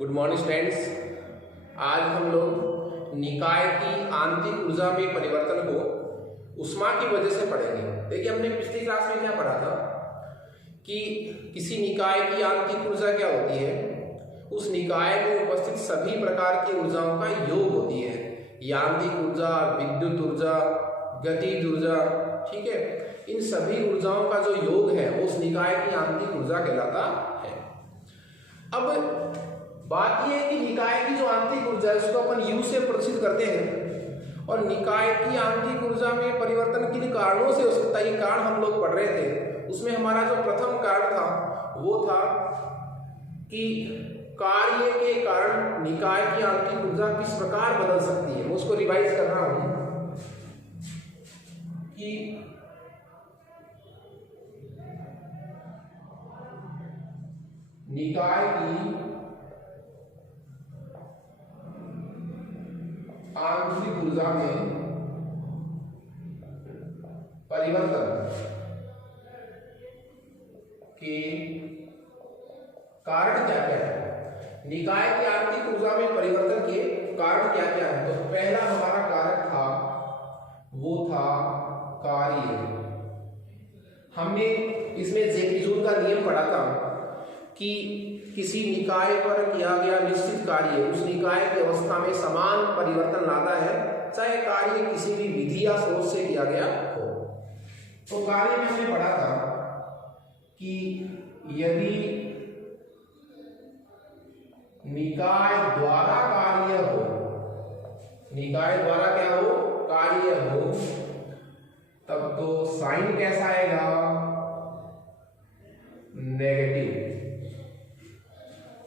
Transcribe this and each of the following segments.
Good morning students. आज हम लोग निकाय की आंतरिक ऊर्जा में परिवर्तन को ऊष्मा की वजह से पढ़ेंगे। देखिए, हमने पिछली क्लास में क्या पढ़ा था कि किसी निकाय की आंतरिक ऊर्जा क्या होती है, उस निकाय में उपस्थित सभी प्रकार की ऊर्जाओं का योग होती है। यांत्रिक ऊर्जा, विद्युत ऊर्जा, गतिज ऊर्जा, ठीक है, इन सभी ऊर्जाओं का जो योग है उस निकाय की आंतरिक ऊर्जा कहलाता है। अब बात यह है कि निकाय की जो आंतरिक ऊर्जा है उसको अपन U से प्रदर्शित करते हैं, और निकाय की आंतरिक ऊर्जा में परिवर्तन किन कारणों से हो सकता है, ये कारण हम लोग पढ़ रहे थे। उसमें हमारा जो प्रथम कारण था वो था कि कार्य के कारण निकाय की आंतरिक ऊर्जा किस प्रकार बदल सकती है। मैं उसको रिवाइज कर रहा हूं कि निकाय की आंतरिक ऊर्जा में परिवर्तन के कारण क्या क्या है। निकाय की आंतरिक ऊर्जा में परिवर्तन के कारण क्या क्या है। तो पहला हमारा कारक था वो था कार्य। हमने इसमें जैकी जूल का नियम पढ़ा था कि किसी निकाय पर किया गया निश्चित कार्य उस निकाय की अवस्था में समान परिवर्तन लाता है, चाहे कार्य किसी भी विधि या स्रोत से किया गया हो। तो कार्य में हमने पढ़ा था कि यदि निकाय द्वारा कार्य हो, निकाय द्वारा क्या हो, कार्य हो, तब तो साइन कैसा आएगा, नेगेटिव।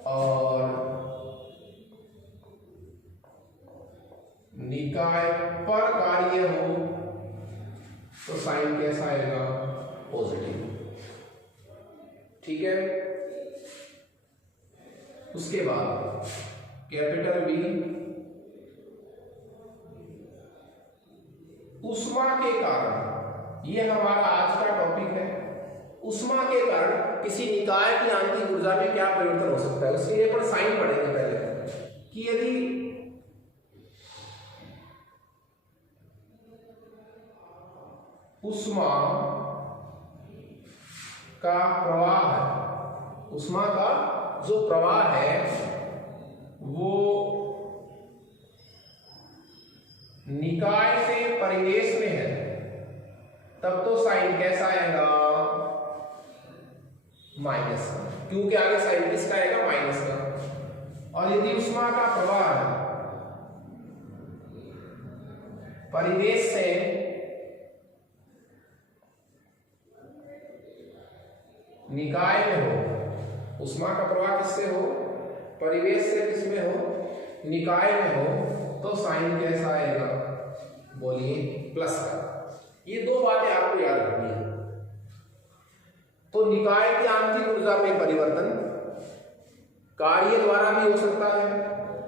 और निकाय पर कार्य हो तो साइन कैसा आएगा, पॉजिटिव। ठीक है। उसके बाद कैपिटल बी, ऊष्मा के कारण, ये हमारा आज का टॉपिक है। ऊष्मा के कारण किसी निकाय की आंतरिक ऊर्जा में क्या परिवर्तन हो सकता है, उसके लिए अपन साइन पढ़ेंगे पहले कि यदि ऊष्मा का प्रवाह है, ऊष्मा का जो प्रवाह है वो निकाय से परिवेश में है, तब तो साइन कैसा आएगा, माइनस का, क्योंकि आगे साइन किसका आएगा, माइनस का। और यदि ऊष्मा का प्रवाह परिवेश से निकाय में हो, ऊष्मा का प्रवाह किससे हो, परिवेश से किसमें हो, निकाय में हो, तो साइन कैसा आएगा, बोलिए, प्लस का। ये दो बातें आपको याद रखनी है। तो निकाय की आंतरिक ऊर्जा में परिवर्तन कार्य द्वारा भी हो सकता है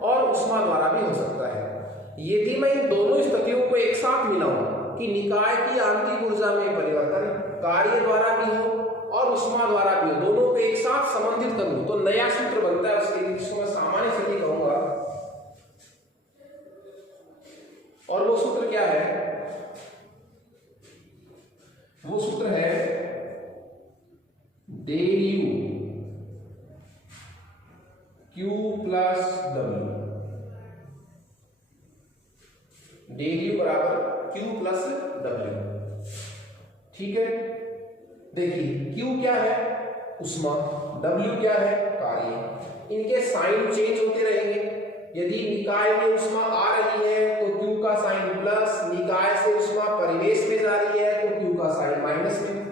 और ऊष्मा द्वारा भी हो सकता है। यदि मैं इन दोनों स्थितियों को एक साथ मिलाऊं कि निकाय की आंतरिक ऊर्जा में परिवर्तन कार्य द्वारा भी हो और ऊष्मा द्वारा भी हो, दोनों को एक साथ संबंधित करूं तो नया सूत्र बनता है। उसके लिए जिसको मैं सामान्य स्थिति कहूंगा, और वो सूत्र क्या है, वो सूत्र है del U Q plus W. Del U बराबर क्यू प्लस डब्ल्यू। ठीक है। देखिए, क्यू क्या है, ऊष्मा, डब्ल्यू क्या है, कार्य। इनके साइन चेंज होते रहेंगे। यदि निकाय में ऊष्मा आ रही है तो क्यू का साइन प्लस, निकाय से ऊष्मा परिवेश में जा रही है तो क्यू का साइन माइनस में।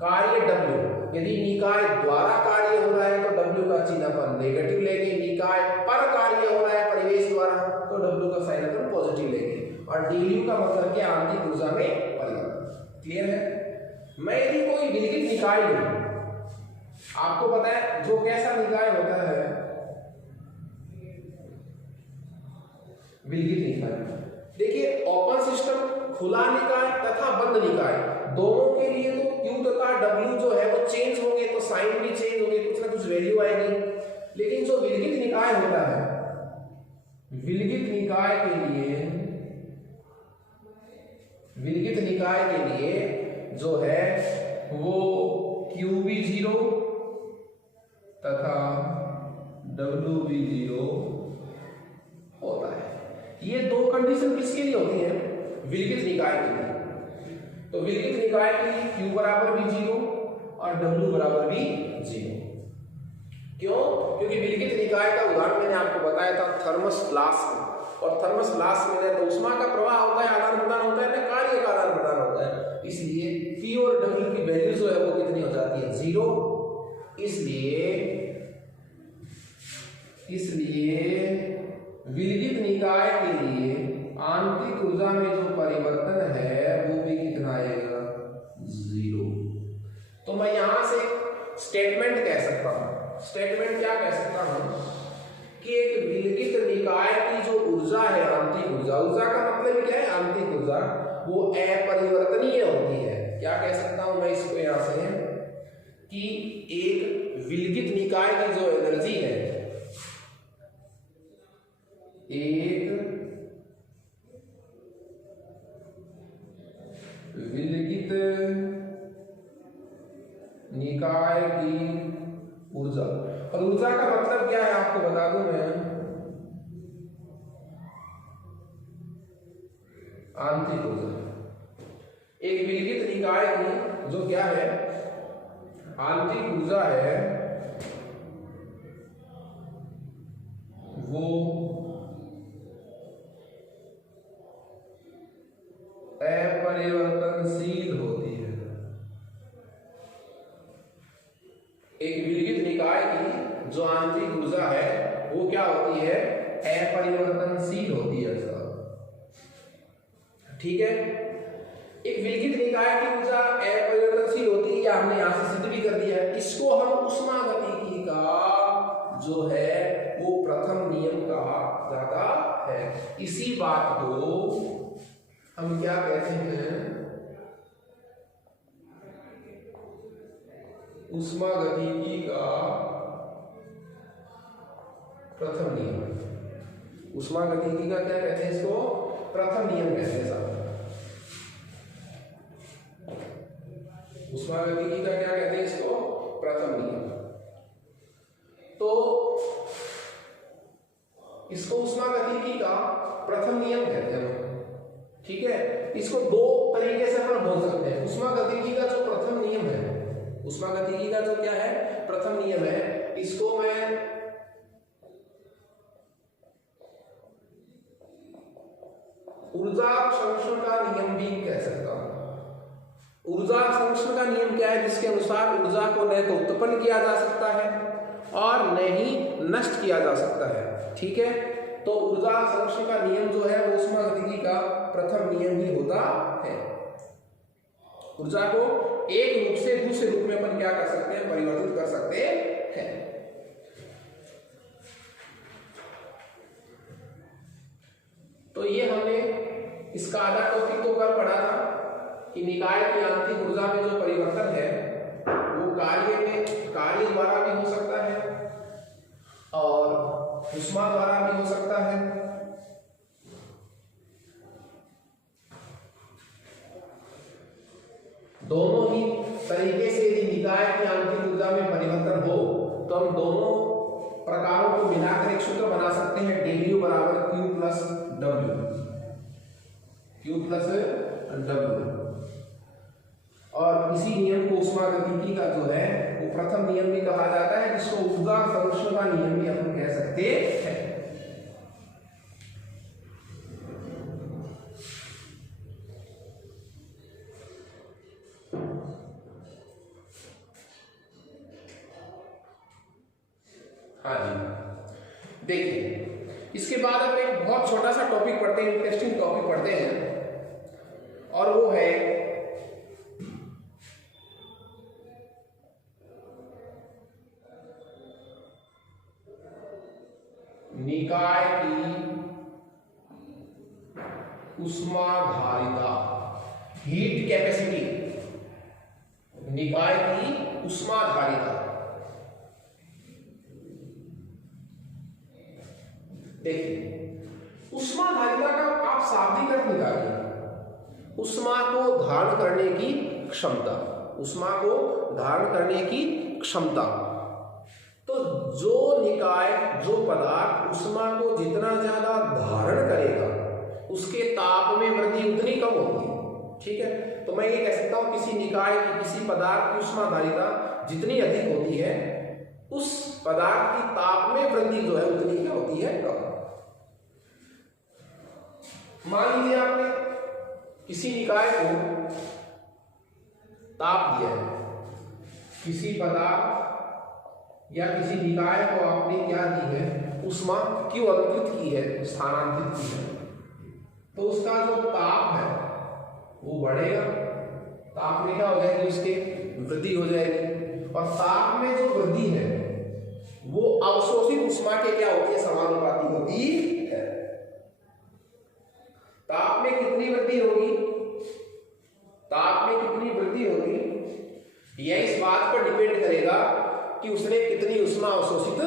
कार्य डब्ल्यू, यदि निकाय द्वारा कार्य हो रहा है तो डब्ल्यू का चिन्ह अपन नेगेटिव लेंगे, निकाय पर कार्य हो रहा है परिवेश द्वारा तो डब्ल्यू का साइन अपन पॉजिटिव लेंगे। और डीयू का मतलब क्या, आंतरिक ऊर्जा में परिवर्तन। क्लियर है। मैं यदि कोई विलगित निकाय लूं, आपको पता है जो कैसा निकाय होता है, विलगित निकाय। देखिए, ओपन सिस्टम, खुला निकाय तथा बंद निकाय, दोनों के लिए तो क्यू तथा डब्ल्यू जो है वो चेंज होंगे तो साइन भी चेंज होंगे, कुछ ना कुछ वैल्यू आएगी। लेकिन जो विलगित निकाय होता है, विलगित निकाय के लिए जो है वो QB0 तथा WB0 होता है। ये दो कंडीशन किसके लिए होती है? विलगित निकाय के लिए। तो विलगित निकाय के लिए Q बराबर भी 0 और W बराबर भी 0। क्यों? क्योंकि विलगित निकाय का उदाहरण मैंने आपको बताया था थर्मस फ्लास्क, और थर्मस फ्लास्क में तो उष्मा का प्रवाह होता है, आदान प्रदान होता है, ना कार्य का आदान प्रदान होता है। इसलिए P और W की वैल्यू जो है वो कितनी हो जाती है? 0। इसलिए विलगित निकाय के लिए आंतरिक ऊर्जा में जो परिवर्तन है वो भी कितना आएगा? 0। तो मैं यहां से स्टेटमेंट कह सकता हूं। स्टेटमेंट क्या कह सकता हूं कि एक विलगित निकाय की जो ऊर्जा है, आंतरिक ऊर्जा, ऊर्जा का मतलब क्या है? आंतरिक ऊर्जा, वो अपरिवर्तनीय होती है। क्या कह सकता हूं मैं इसको यहां से कि एक विलगित निकाय की जो एनर्जी है, एक विलगित निकाय की ऊर्जा, और ऊर्जा का मतलब क्या है आपको बता दूं मैं, आंतरिक ऊर्जा। एक विलगित निकाय की जो क्या है? आंतरिक ऊर्जा है, वो अपरिवर्तनशील होती है। एक विलगित निकाय की जो आंतरिक ऊर्जा है वो क्या होती है? अपरिवर्तनशील होती है सर। ठीक है, एक विलगित निकाय की ऊर्जा अपरिवर्तनशील होती है, या हमने यहां से सिद्ध भी कर दिया है। इसको हम ऊष्मागतिकी का जो है वो प्रथम नियम कहा जाता है। इसी बात को हम क्या कहते हैं? ऊष्मागतिकी का प्रथम नियम। ऊष्मागतिकी का क्या कहते हैं? इसको प्रथम नियम कहते हैं साहब। ऊष्मागतिकी का क्या कहते हैं? इसको प्रथम नियम। तो इसको ऊष्मागतिकी का प्रथम नियम कहते हैं। ठीक है, इसको दो तरीके से अपन बोल सकते हैं। ऊष्मागतिकी का जो प्रथम नियम है, ऊष्मागतिकी का जो क्या है? प्रथम नियम है, इसको मैं ऊर्जा संरक्षण का नियम भी कह सकता हूं। ऊर्जा संरक्षण का नियम क्या है? जिसके अनुसार ऊर्जा को न तो उत्पन्न किया जा सकता है और न ही नष्ट किया जा सकता है। ठीक है, तो ऊर्जा संरक्षण का नियम जो है वो ऊष्मागतिकी का प्रथम नियम ही होता है। ऊर्जा को एक रूप से दूसरे रूप में अपन क्या कर सकते हैं? परिवर्तित कर सकते हैं। तो ये हमने इसका आधा टॉपिक तो कर पढ़ा था कि निकाय की आंतरिक ऊर्जा में जो परिवर्तन है वो कार्य द्वारा भी हो सकता है और ऊष्मा द्वारा भी हो सकता है। दोनों ही तरीके से यदि निकाय की आंतरिक ऊर्जा में परिवर्तन हो तो हम दोनों प्रकारों को मिलाकर एक सूत्र बना सकते हैं, W बराबर Q प्लस W। और इसी नियम को ऊष्मागतिकी का जो है वो प्रथम नियम भी कहा जाता है, जिसको ऊर्जा संरक्षण का नियम भी अपन कह सकते हैं। हाँ जी, देखिए इसके बाद हम एक बहुत छोटा सा टॉपिक पढ़ते हैं, इंटरेस्टिंग टॉपिक पढ़ते हैं, और वो है निकाय की ऊष्माधारिता, हीट कैपेसिटी। निकाय की ऊष्माधारिता, देखिए ऊष्माधारिता का आप शाब्दिक अर्थ निकालिए। ऊष्मा को धारण करने की क्षमता, ऊष्मा को धारण करने की क्षमता। तो जो निकाय, जो पदार्थ ऊष्मा को जितना ज्यादा धारण करेगा उसके ताप में वृद्धि उतनी कम होती है। ठीक है, तो मैं ये कह सकता हूं किसी निकाय की, किसी पदार्थ की ऊष्माधारिता जितनी अधिक होती है उस पदार्थ की ताप में वृद्धि जो है उतनी क्या होती है, कम। मान लीजिए आपने किसी निकाय को ताप दिया है, किसी पदार्थ या किसी निकाय को आपने क्या दी है, ऊष्मा क्यों अंतरित की है, स्थानांतरित की है, तो उसका जो ताप है वो बढ़ेगा, ताप में क्या हो जाएगी, उसके वृद्धि हो जाएगी। और ताप में जो वृद्धि है वो अवशोषित ऊष्मा के क्या होती है, समानुपाती होती है। ताप में कितनी वृद्धि होगी, ताप में कितनी वृद्धि होगी, यह इस बात पर डिपेंड करेगा कि उसने कितनी ऊष्मा अवशोषित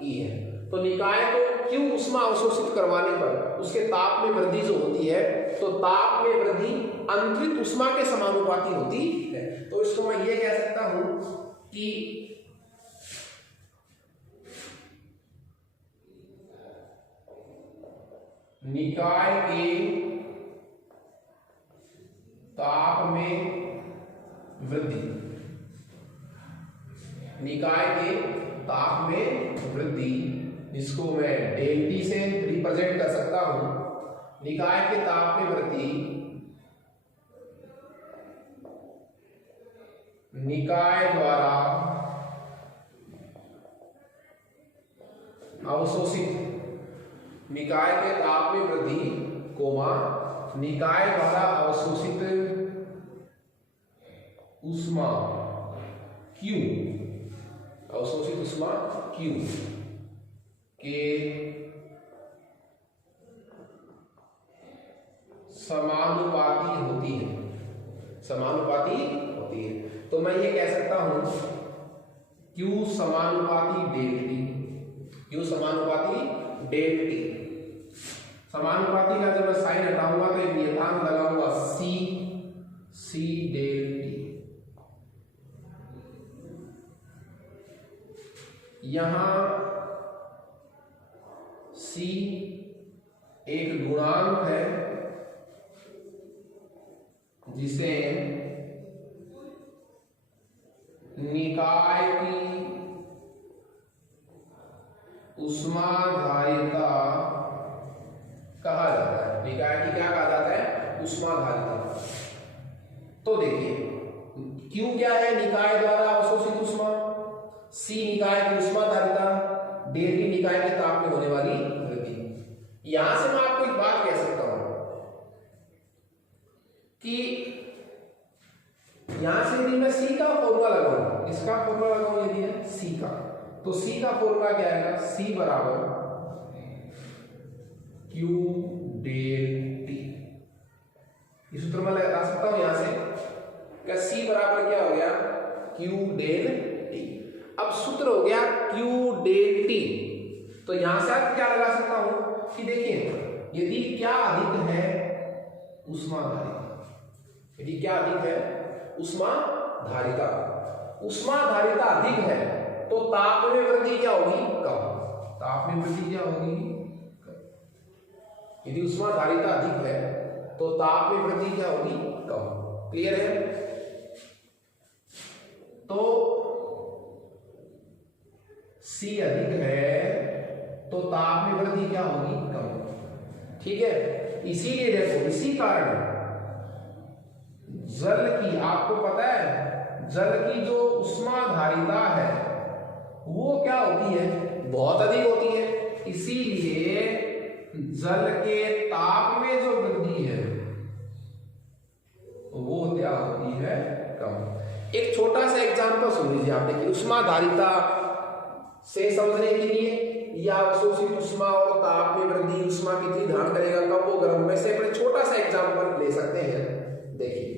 की है। तो निकाय को क्यों ऊष्मा अवशोषित करवाने पर उसके ताप में वृद्धि जो होती है, तो ताप में वृद्धि अंतरित ऊष्मा के समानुपाती होती है। तो इसको मैं ये कह सकता हूं कि निकाय के ताप में वृद्धि, निकाय के ताप में वृद्धि, जिसको मैं डेल टी से रिप्रेजेंट कर सकता हूं, निकाय के ताप में वृद्धि निकाय द्वारा अवशोषित, निकाय के ताप में वृद्धि कोमा निकाय द्वारा अवशोषित ऊष्मा Q, अवशोषित ऊष्मा Q के समानुपाती होती है, समानुपाती होती है। तो मैं ये कह सकता हूं Q समानुपाती डेल टी, Q समानुपाती डेल टी। समानुपाती का जब मैं साइन हटाऊंगा तो एक नियतांक लगाऊंगा C, C डेल टी। यहां C एक गुणांक है जिसे निकाय की ऊष्माधारिता कहा जाता है। निकाय की क्या कहा जाता है, ऊष्माधारिता। तो देखिए Q क्या है, निकाय द्वारा अवशोषित ऊष्मा, C निकाय की ऊष्माधारिता, डेल टी निकाय के ताप में होने वाली वृद्धि। यहां से मैं आपको एक बात कह सकता हूं कि यहां से यदि मैं C का फॉर्मूला लगाऊं, इसका फॉर्मूला लगाऊं यदि है C का, तो C का फॉर्मूला क्या आएगा, C बराबर Q डेल टी। इस सूत्र में लगा सकता हूं यहां से, क्या C बराबर क्या हो गया, Q डेल टी। अब सूत्र हो गया Q डेल टी, तो यहां से आप क्या लगा सकता हूं कि देखिए यदि क्या अधिक है, ऊष्माधारिता, यदि क्या अधिक है, ऊष्माधारिता, ऊष्माधारिता अधिक है तो ताप में वृद्धि क्या होगी, कम, ताप में वृद्धि क्या होगी, कम। यदि ऊष्माधारिता अधिक है तो ताप में वृद्धि क्या होगी, कम। क्लियर है। तो C अधिक है तो ताप में वृद्धि क्या होगी, कम। ठीक है, इसीलिए देखो, इसी कारण जल की, आपको पता है जल की जो ऊष्माधारिता है वो क्या होती है, बहुत अधिक होती है। इसीलिए जल के ताप में जो वृद्धि है वो क्या होती है, कम। एक छोटा सा एग्जांपल सुन लीजिए आप, देखिए ऊष्माधारिता से समझने के लिए या अवशोषित ऊष्मा और ताप में वृद्धि, ऊष्मा कितनी धारण करेगा, कब वो गर्म, में से अपने छोटा सा एग्जांपल ले सकते हैं। देखिए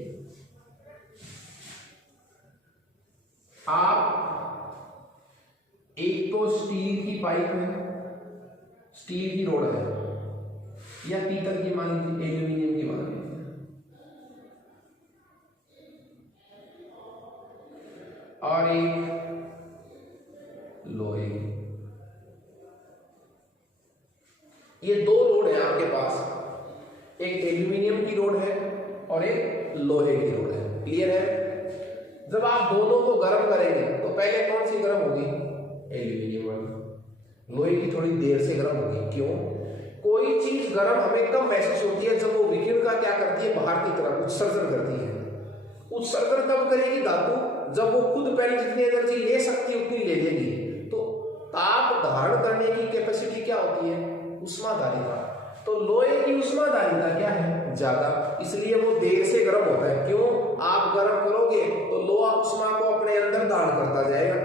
आप एक तो स्टील की पाइप है, स्टील की रोड है या पीतल की मान लीजिए, एल्यूमिनियम की मान लीजिए, और एक लोहे की। ये दो रोड है आपके पास, एक एल्यूमिनियम की रोड है और एक लोहे की रोड है। क्लियर है? जब आप दोनों को गर्म करेंगे तो पहले कौन सी गर्म होगी? एल्यूमिनियम वाली। लोहे की थोड़ी देर से गर्म होगी। क्यों? कोई चीज गर्म हमें कब महसूस होती है? जब वो विकिरण का क्या करती है, बाहर की तरफ उत्सर्जन करती है। उत्सर्जन कब करेगी धातु? जब वो खुद पहले जितनी एनर्जी ले सकती है उतनी ले लेगी। तो ताप धारण करने की कैपेसिटी क्या होती है? उष्माधारिता। तो लोहे की उष्माधारिता क्या है? ज्यादा, इसलिए वो देर से गर्म होता है। क्यों? आप गर्म करोगे तो लोहा उष्मा को अपने अंदर धारण करता जाएगा,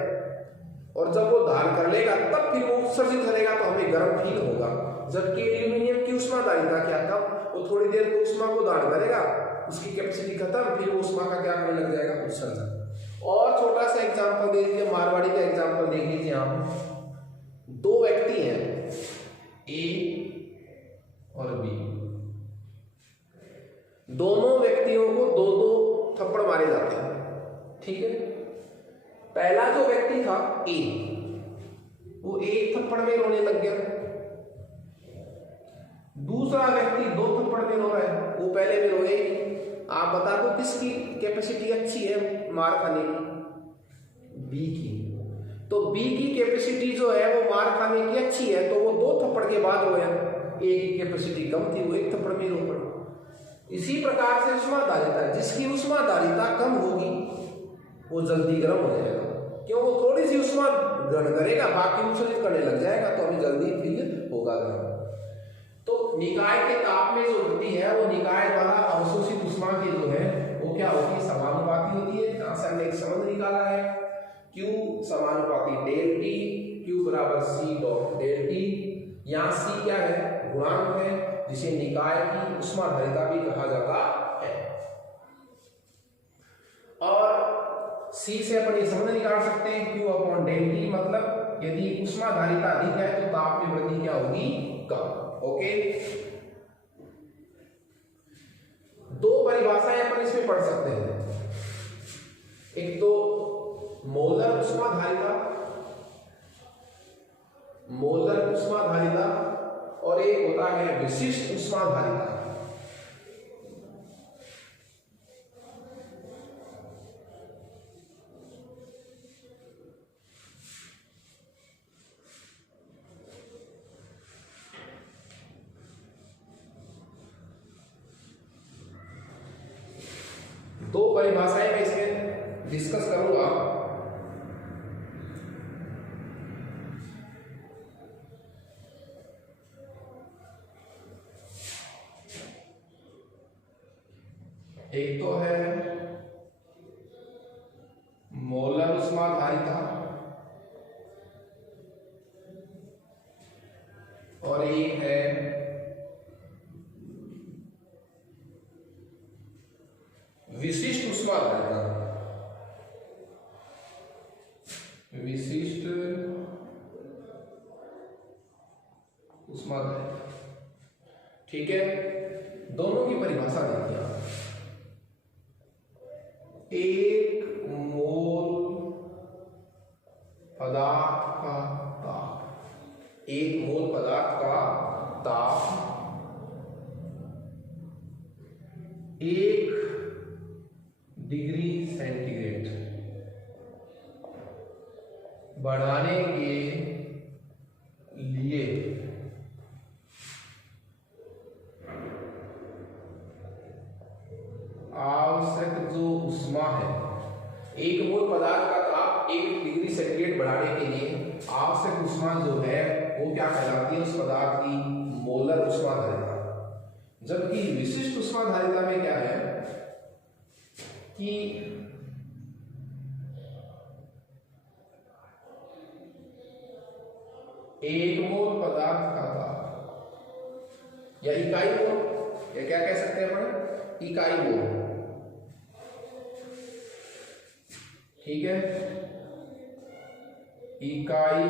और जब वो धारण कर लेगा तब फिर वो उत्सर्जित करेगा तो हमें गर्म फील होगा। जबकि एल्यूमिनियम की उष्माधारिता क्या कम, वो थोड़ी देर तो उष्मा को धारण करेगा, उसकी कैपेसिटी खत्म, फिर वो उष्मा का क्या करने लग जाएगा? उत्सर्जन। और छोटा सा एग्जांपल दे दीजिए, मारवाड़ी का एग्जांपल देख लीजिए आप। दो व्यक्ति हैं, ए और बी। दोनों व्यक्तियों को दो दो थप्पड़ मारे जाते हैं। ठीक है? पहला जो व्यक्ति था ए, वो एक थप्पड़ में रोने लग गया। दूसरा व्यक्ति दो थप्पड़ में रो रहा है, वो पहले में रोए। आप बता दो किसकी कैपेसिटी अच्छी है मार खाने की? बी की। तो बी की कैपेसिटी जो है वो मार खाने की अच्छी है, तो वो दो थप्पड़ के बाद रोया। ए की कैपेसिटी कम थी, वो एक थप्पड़ में रो पड़ा। इसी प्रकार से उष्माधारिता, जिसकी उष्माधारिता कम होगी वो जल्दी गर्म हो जाएगा। क्यों? वो थोड़ी सी उष्मा ग्रहण करेगा, बाकी उत्सर्जित करने लग जाएगा, तो हमें जल्दी फील होगा गर्म। तो निकाय के ताप में जो होती है वो निकाय द्वारा अवशोषित उष्मा की जो है वो क्या होती है? समानुपाती होती है। यहां से हमने एक संबंध निकाला है, Q समानुपाती डेल टी, Q बराबर C डॉट डेल टी। यहाँ C क्या है? गुणांक है, जिसे निकाय की उष्माधारिता भी कहा जाता है। और C से अपन ये संबंध निकाल सकते हैं, Q अपॉन डेल टी, मतलब यदि उष्माधारिता अधिक है तो ताप में वृद्धि क्या होगी? कम। ओके, दो परिभाषाएं अपन इसमें पढ़ सकते हैं। एक तो मोलर उष्माधारिता, मोलर उष्माधारिता, और एक होता है विशिष्ट उष्माधारिता। दो परिभाषाएं मैं इसमें डिस्कस करूंगा। एक तो है मोलर उष्माधारिता और एक है विशिष्ट उष्माधारिता। विशिष्ट उष्माधारिता, ठीक है। दोनों की परिभाषा देखिए आप। एक मोल पदार्थ का ताप, एक मोल पदार्थ का ताप 1 डिग्री सेंटीग्रेड बढ़ाने के लिए आवश्यक जो उष्मा है, एक मोल पदार्थ का ताप 1 डिग्री सेंटीग्रेड बढ़ाने के लिए आवश्यक उष्मा जो है वो क्या कहलाती है? उस पदार्थ की मोलर उष्माधारिता। जबकि विशिष्ट उष्माधारिता में क्या है कि एक मोल पदार्थ का ताप या इकाई मोल, या क्या कह सकते हैं अपन? इकाई मोल, ठीक है। इकाई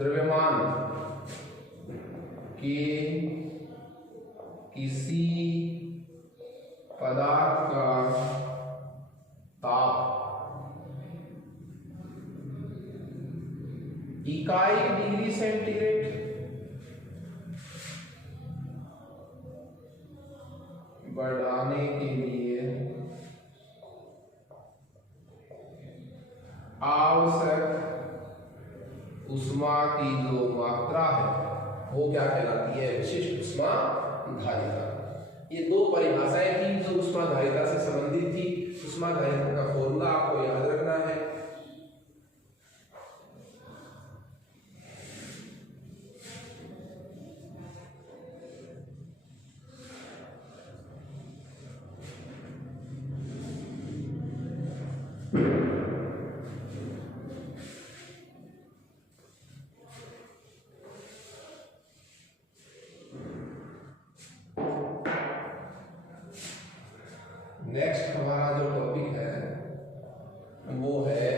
द्रव्यमान के किसी पदार्थ का ताप इकाई डिग्री सेंटीग्रेड बढ़ाने के लिए आवश्यक उष्मा की जो मात्रा है वो क्या कहलाती है? विशिष्ट उष्मा धारिता। ये दो परिभाषाएं थी जो उष्मा धारिता से संबंधित थी। उष्मा धारिता का फॉर्मूला आपको याद रखना है। नेक्स्ट हमारा जो टॉपिक है वो है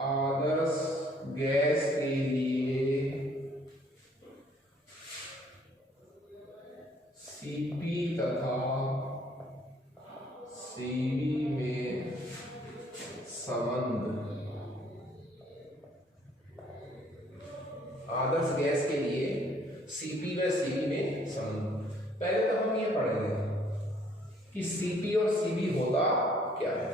आदर्श गैस के लिए सीपी तथा सीवी में संबंध। आदर्श गैस के लिए सीपी व सीवी में संबंध। पहले तो हम ये पढ़ेंगे कि सीपी और सीवी होता क्या है।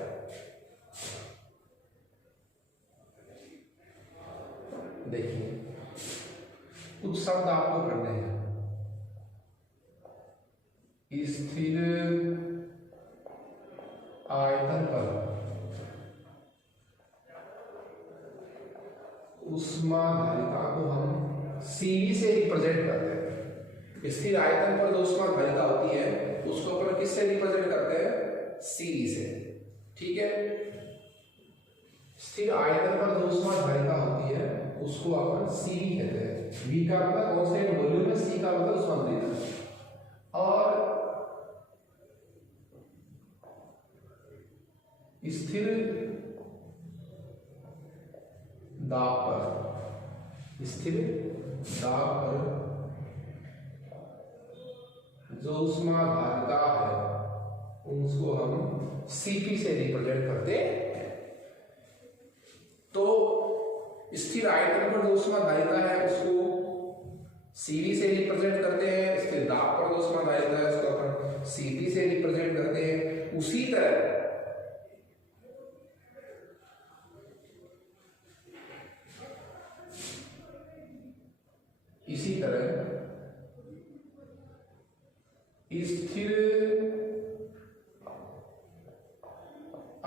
देखिए कुछ शब्द आपको पढ़ने हैं। स्थिर आयतन पर उष्मा धारिता को हम सीवी से रिप्रेजेंट करते हैं। स्थिर आयतन पर जो उष्मा धारिता होती है उसको अपन किससे रिप्रेजेंट करते हैं? सीवी से। ठीक है, स्थिर आयतन पर जो उष्मा धारिता होती है उसको अपन सीवी कहते हैं। वी का मतलब कांस्टेंट वॉल्यूम है, सी का मतलब उष्मा धारिता। और स्थिर दाब पर, स्थिर दाब पर जो उष्मा धारिता है उसको हम सीपी से रिप्रेजेंट करते हैं। तो स्थिर आयतन पर जो उष्मा धारिता है उसको सीवी से रिप्रेजेंट करते हैं। स्थिर दाब पर जो उष्मा धारिता है उसको अपन सीपी से रिप्रेजेंट करते हैं। उसी तरह स्थिर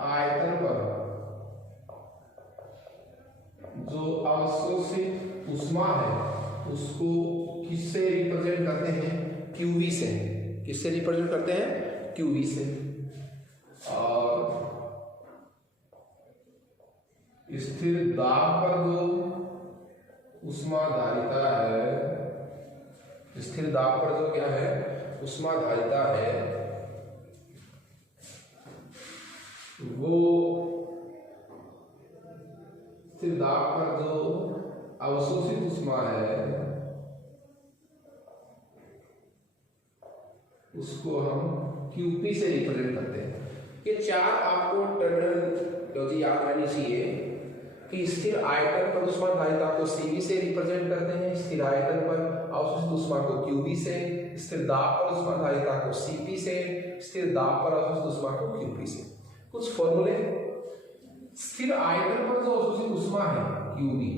आयतन पर जो अवशोषित उष्मा है उसको किससे रिप्रेजेंट करते हैं? क्यूवी से। किससे रिप्रेजेंट करते हैं? क्यूवी से। और स्थिर दाब पर जो उष्मा धारिता है, स्थिर दाब पर जो क्या है उष्मा धारिता है वो स्थिर दाब पर जो अवशोषित उष्मा है उसको हम क्यूपी से रिप्रेजेंट करते हैं। ये चार आपको टर्मिनोलॉजी याद रहनी चाहिए कि स्थिर आयतन पर उष्मा धारिता को सीवी से रिप्रेजेंट करते हैं, स्थिर आयतन पर अवशोषित उष्मा को क्यूबी से, स्थिर दाब पर उष्मा धारिता को सीपी से, स्थिर दाब पर अवशोषित उष्मा को क्यूपी से। कुछ फॉर्मूले। स्थिर आयतन पर जो अवशोषित उष्मा है क्यूबी,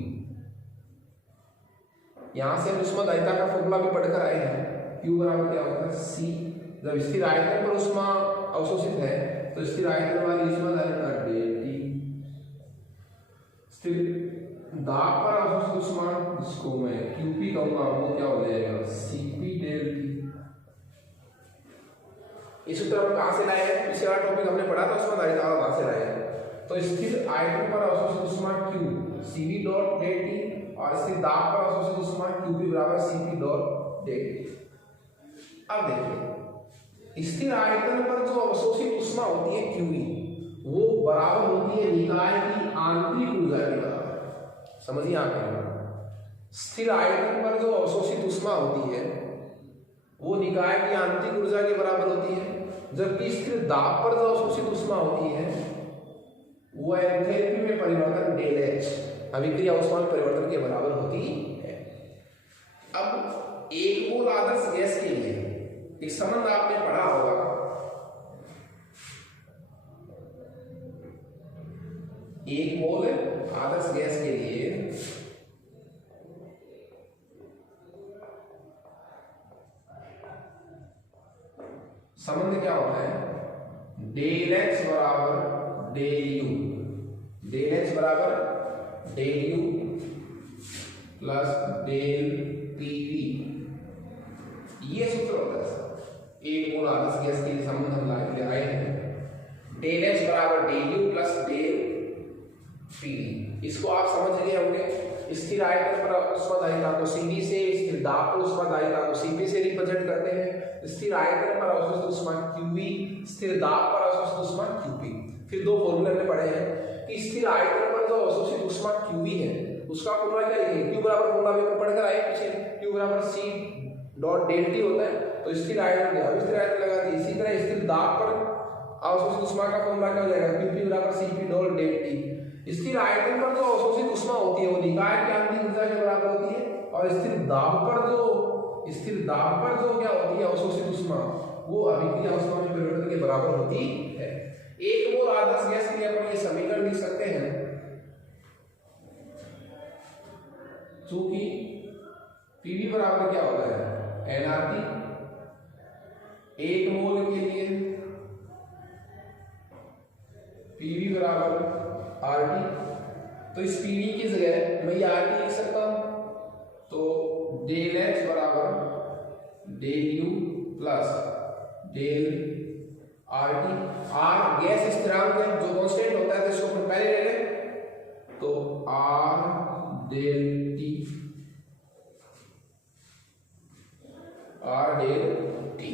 यहां से हम उष्मा धारिता का फॉर्मूला भी पढ़कर आए हैं। क्यू बराबर क्या होता है? सी। जब स्थिर आयतन पर उष्मा अवशोषित है तो स्थिर आयतन वाली उष्मा धारिता डेल टी। स्थिर दाब पर अवशोषित उष्मा जिसको मैं क्यूपी कहूंगा वो क्या हो जाएगा? CP del T. इस सूत्र हम कहां से लाए हैं? पिछले वाला टॉपिक हमने पढ़ा था उष्मा धारिता का, वहां से लाए हैं। तो स्थिर आयतन पर अवशोषित उष्मा Q CV dot del T और स्थिर दाब पर अवशोषित उष्मा क्यूपी बराबर सीपी डॉट डेल टी। अब देखिए स्थिर आयतन पर जो अवशोषित उष्मा होती है क्यूई वो बराबर होती है निकाय की आंतरिक ऊर्जा के बराबर। समझिए आप, स्थिर आयतन पर जो अवशोषित ऊष्मा होती है वो निकाय की आंतरिक ऊर्जा के बराबर होती है, जबकि स्थिर दाब पर जो अवशोषित ऊष्मा होती है वो एंथैल्पी में परिवर्तन डेल एच, अभिक्रिया ऊष्मा में परिवर्तन के बराबर होती है। अब एक मोल आदर्श गैस के लिए एक संबंध आपने पढ़ा होगा, एक मोल आदर्श गैस के लिए संबंध क्या होता है, डेल एच बराबर डेल यू, डेल एच बराबर del U plus del PV, ये सूत्र होता है। एक मोल आदर्श गैस के लिए संबंध हम ले आए हैं, डेल एच बराबर del U plus del PV. इसको आप समझ गए होंगे। स्थिर आयतन पर ऊष्मादायिता को सीडी से, स्थिर दाब पर ऊष्मादायिता को सीपी से रिप्रेजेंट करते हैं। स्थिर आयतन पर अवशोषित ऊष्मा क्यूवी, स्थिर दाब पर अवशोषित ऊष्मा क्यूपी। फिर दो फॉर्मूले हमने पढ़े हैं कि स्थिर आयतन पर जो अवशोषित ऊष्मा क्यूवी है उसका फॉर्मूला क्या लिखेंगे, क्यू बराबर फॉर्मूला भी पढ़कर आए पीछे, क्यू बराबर सी डॉट डेल टी होता है, तो स्थिर आयतन क्या, स्थिर आयतन लगा दी। इसी तरह स्थिर दाब पर अवशोषित ऊष्मा का फॉर्मूला क्या हो जाएगा, क्यूपी बराबर सीपी डॉट डेल टी। स्थिर आयतन पर जो अवशोषित ऊष्मा होती है वो निकाय की आंतरिक ऊर्जा के बराबर होती है, और स्थिर दाब पर जो क्या होती है अवशोषित ऊष्मा, वो अभिक्रिया ऊष्मा में परिवर्तन के बराबर होती है। एक मोल आदर्श गैस के लिए अपन ये समीकरण लिख सकते हैं, चूंकि पीवी बराबर क्या होता है एनआरटी, एक मोल के लिए पीवी बराबर आरटी, तो इस पीवी की जगह मैं ये आरटी लिख सकता हूं, तो डेल एच बराबर del U plus del RT. R gas स्थिरांक है जो कांस्टेंट होता है, तो इसको अपन पहले ले लें, तो R del T, R del T.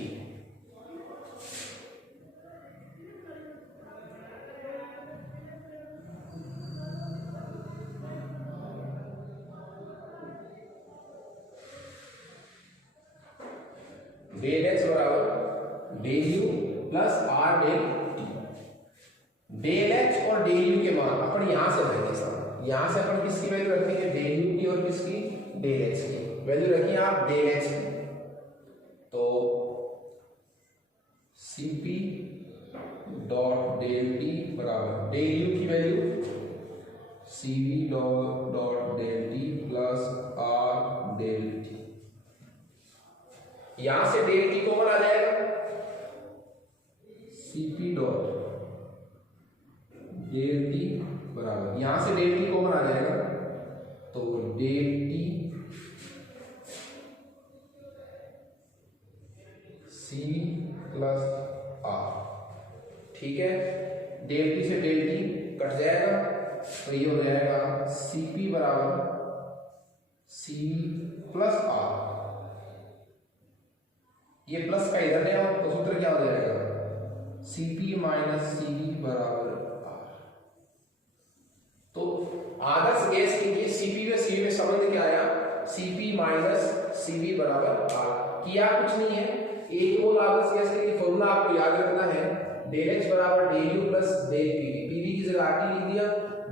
Del H बराबर del U plus R del T. Del H और डेल यू के मान अपन यहां से रखेंगे सर, यहां से अपन किसकी वैल्यू रखेंगे, डेल यू की और किसकी, डेल एच की वैल्यू रखिए आप डेल एच की, तो सीपी डॉट डेल टी बराबर डेल यू की value CV dot del T plus R del T. यहां से डेल टी कॉमन आ जाएगा, सीपी डॉट डेल टी बराबर, यहां से डेल टी कॉमन आ जाएगा, तो del T C plus R, ठीक है। डेल टी से डेल टी कट जाएगा, तो ये हो जाएगा सीपी बराबर सी प्लस आर, ये प्लस का इधर ले आओ तो सूत्र क्या हो जाएगा, Cp माइनस Cv बराबर R। तो आदर्श गैस के लिए Cp व Cv में संबंध क्या आया, Cp माइनस Cv बराबर R। किया कुछ नहीं है, एक मोल आदर्श गैस के लिए फॉर्मूला आपको याद रखना है, डेल एच बराबर del U plus del PV, PV की जगह आरटी लिख दिया,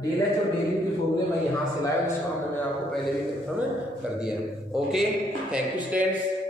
डेल एच और डेल यू के फॉर्मूले मैं यहां से लाया, जिसको मैंने आपको पहले भी कंफर्म कर दिया। Okay, thank you students.